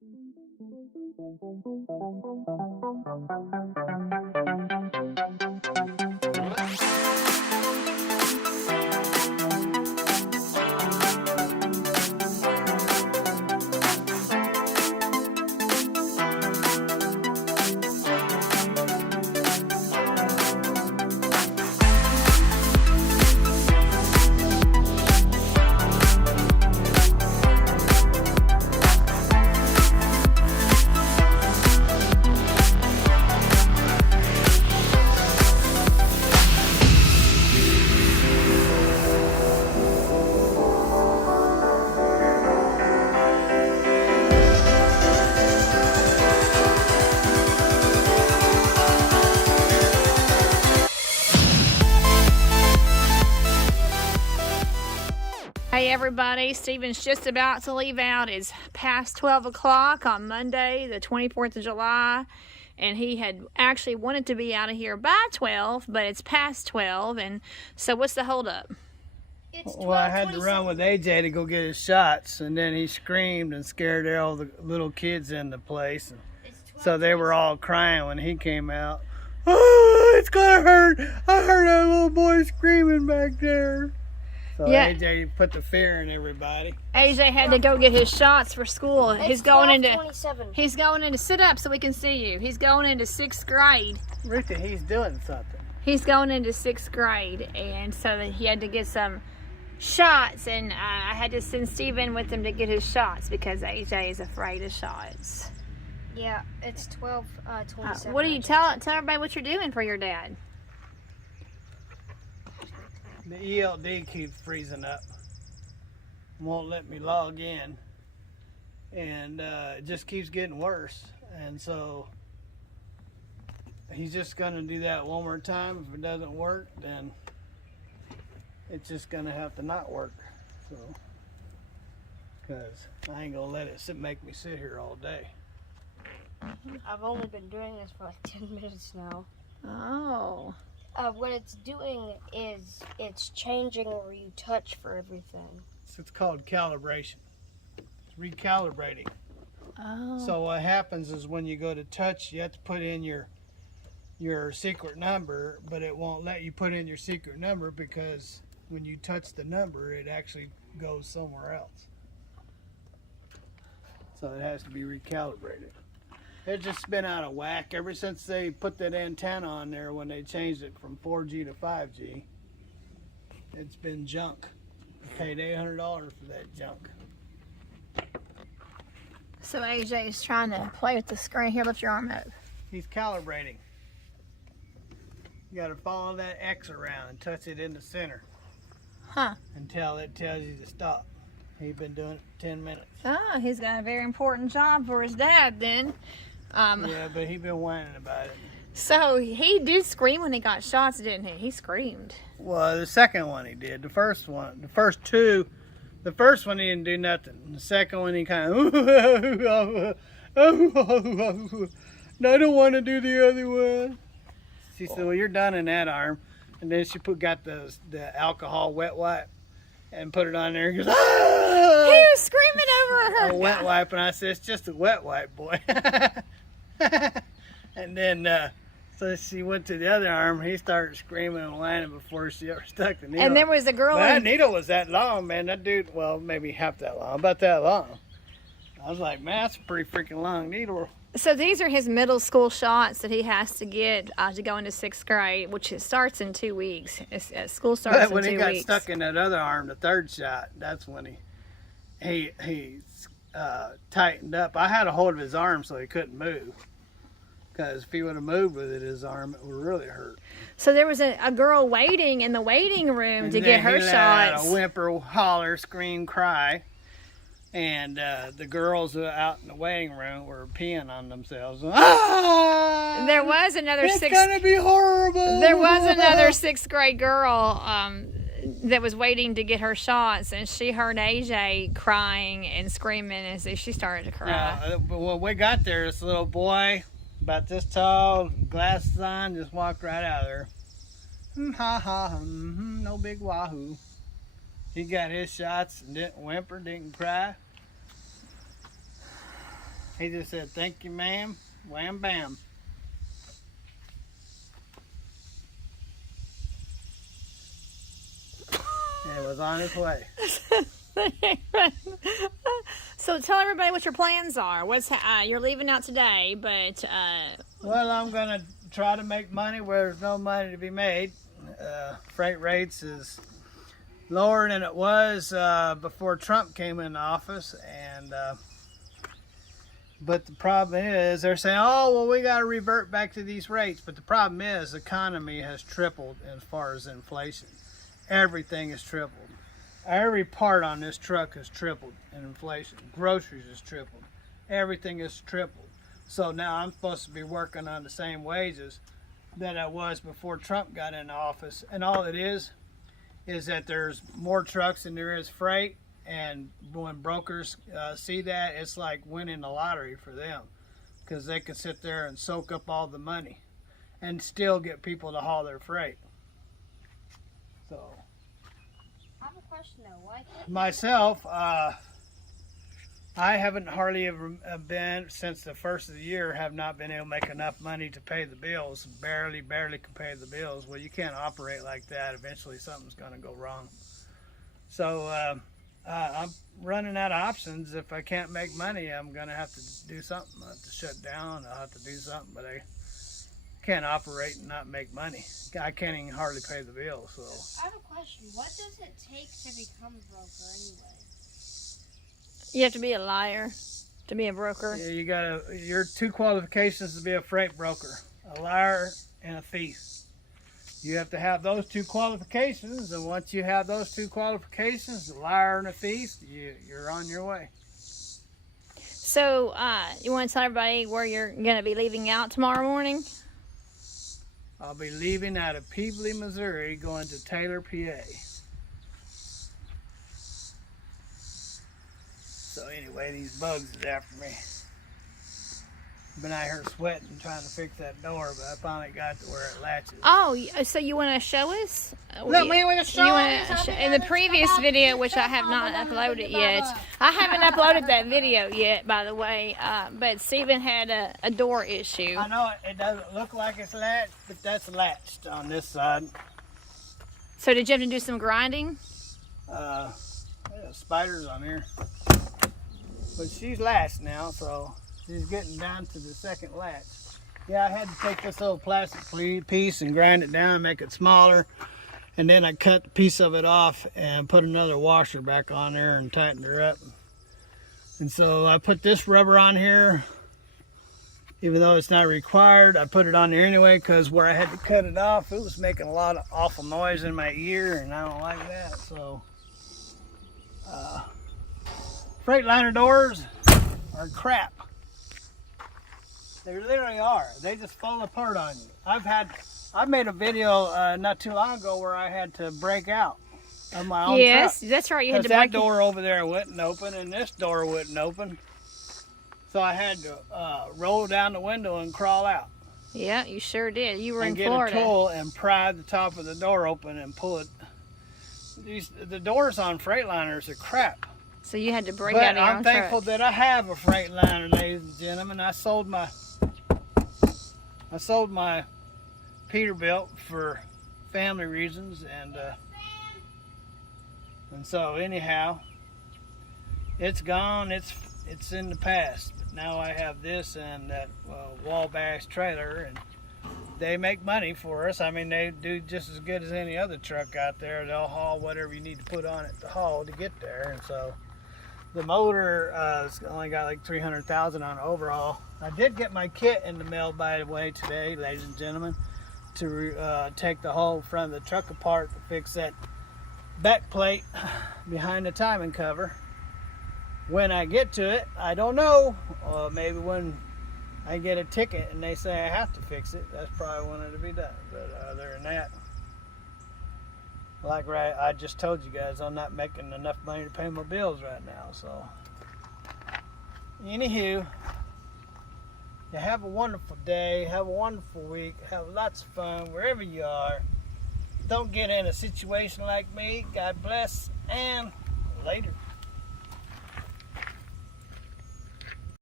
Hey everybody, Stephen's just about to leave out. It's past 12 o'clock on Monday, the 24th of July, and he had actually wanted to be out of here by 12, but it's past 12, and so what's the holdup? Well, I had to run with AJ to go get his shots, and then he screamed and scared all the little kids in the place. So they were all crying when he came out. Oh, it's gonna hurt. I heard that little boy screaming back there. So yeah. AJ put the fear in everybody. AJ had to go get his shots for school. He's going into sit up so we can see you. He's going into 6th grade. Rita, he's doing something. He's going into 6th grade, and so he had to get some shots, and I had to send Stephen with him to get his shots because AJ is afraid of shots. Yeah, it's 12:27. What do you tell everybody what you're doing for your dad? The ELD keeps freezing up. Won't let me log in. And it just keeps getting worse. And so he's just going to do that one more time. If it doesn't work, then it's just going to have to not work. So, because I ain't going to let it make me sit here all day. I've only been doing this for like 10 minutes now. Oh. What it's doing is it's changing where you touch for everything. It's called calibration. It's recalibrating. Oh. So what happens is when you go to touch, you have to put in your secret number, but it won't let you put in your secret number because when you touch the number, it actually goes somewhere else. So it has to be recalibrated. It's just been out of whack ever since they put that antenna on there when they changed it from 4G to 5G. It's been junk. I paid $800 for that junk. So AJ is trying to play with the screen. Here, lift your arm up. He's calibrating. You got to follow that X around and touch it in the center. Huh. Until it tells you to stop. He's been doing it for 10 minutes. Oh, he's got a very important job for his dad then. Yeah, but he's been whining about it. So he did scream when he got shots, didn't he? He screamed. Well, the second one he did. The first one he didn't do nothing. The second one he kind of, no, I don't want to do the other one. She said, well, you're done in that arm. And then she got the alcohol wet wipe and put it on there. He goes, ah! He was screaming over her. A wet wipe, and I said, it's just a wet wipe, boy. And then, so she went to the other arm. He started screaming and whining before she ever stuck the needle. And there was a girl. That needle was that long, man. That dude, well, maybe half that long, about that long. I was like, man, that's a pretty freaking long needle. So these are his middle school shots that he has to get to go into 6th grade, which it starts in 2 weeks. School starts in 2 weeks. When he got stuck in that other arm, the third shot, that's when he tightened up. I had a hold of his arm so he couldn't move. Because if he would have moved with it, his arm, it would really hurt. So there was a girl waiting in the waiting room to get her shots. Had a whimper, holler, scream, cry. And the girls out in the waiting room were peeing on themselves. Ah! There was another It's gonna be horrible. There was another 6th grade girl that was waiting to get her shots, and she heard AJ crying and screaming, and so she started to cry. But when we got there, this little boy, about this tall, glasses on, just walked right out of there. No big wahoo. He got his shots and didn't whimper, didn't cry. He just said, "Thank you, ma'am." Wham bam. And it was on its way. So tell everybody what your plans are. You're leaving out today, but Well, I'm gonna try to make money where there's no money to be made. Freight rates is lower than it was before Trump came into office, and but the problem is they're saying, "Oh, well, we got to revert back to these rates." But the problem is the economy has tripled as far as inflation. Everything has tripled. Every part on this truck has tripled in inflation. Groceries has tripled. Everything has tripled. So now I'm supposed to be working on the same wages that I was before Trump got into office. And all it is that there's more trucks than there is freight. And when brokers see that, it's like winning the lottery for them, because they can sit there and soak up all the money and still get people to haul their freight. So I have a question though. Why can't myself, I haven't hardly ever been, since the first of the year, have not been able to make enough money to pay the bills. Barely can pay the bills. Well, you can't operate like that. Eventually something's going to go wrong. So I'm running out of options. If I can't make money, I'm going to have to do something. I'll have to shut down. I'll have to do something, but I can't operate and not make money. I can't even hardly pay the bills. So I have a question. What does it take to become a broker anyway? you have to be a liar to be a broker. yeah, your two qualifications to be a freight broker: a liar and a thief. You have to have those two qualifications, and once you have those two qualifications, a liar and a thief, you're on your way. So you want to tell everybody where you're going to be leaving out tomorrow morning? I'll be leaving out of Peebly, Missouri, going to Taylor, PA. So anyway, these bugs is after me. Been out here sweating trying to fix that door, but I finally got to where it latches. Oh, so you want to show us? Look, man, we're showing In the previous video, which I have not uploaded yet, I haven't uploaded that video yet, by the way, but Stephen had a door issue. I know it doesn't look like it's latched, but that's latched on this side. So did you have to do some grinding? There's spiders on here. But she's latched now, so she's getting down to the second latch. Yeah, I had to take this little plastic piece and grind it down and make it smaller. And then I cut a piece of it off and put another washer back on there and tightened her up. And so I put this rubber on here. Even though it's not required, I put it on there anyway, because where I had to cut it off, it was making a lot of awful noise in my ear, and I don't like that. So Freightliner doors are crap. They literally are. They just fall apart on you. I made a video not too long ago where I had to break out of my own Yes, truck. that's right. You had to that break door over there wouldn't open, and this door wouldn't open. So I had to roll down the window and crawl out. Yeah, you sure did. You were in Get Florida. a tool and pry the top of the door open and pull it. The doors on Freightliners are crap. So you had to break But out of your I'm own thankful truck. that I have a Freightliner, ladies and gentlemen. I sold my Peterbilt for family reasons, and so anyhow, it's gone. It's in the past. But now I have this and that Wabash trailer, and they make money for us. I mean, they do just as good as any other truck out there. They'll haul whatever you need to put on it to haul to get there, and so. The motor has only got like 300,000 on overhaul. I did get my kit in the mail, by the way, today, ladies and gentlemen, to take the whole front of the truck apart to fix that back plate behind the timing cover. When I get to it, I don't know. Maybe when I get a ticket and they say I have to fix it, that's probably when it'll be done. But other than that, like I just told you guys, I'm not making enough money to pay my bills right now. So, anywho, you have a wonderful day, have a wonderful week, have lots of fun wherever you are. Don't get in a situation like me. God bless, and later.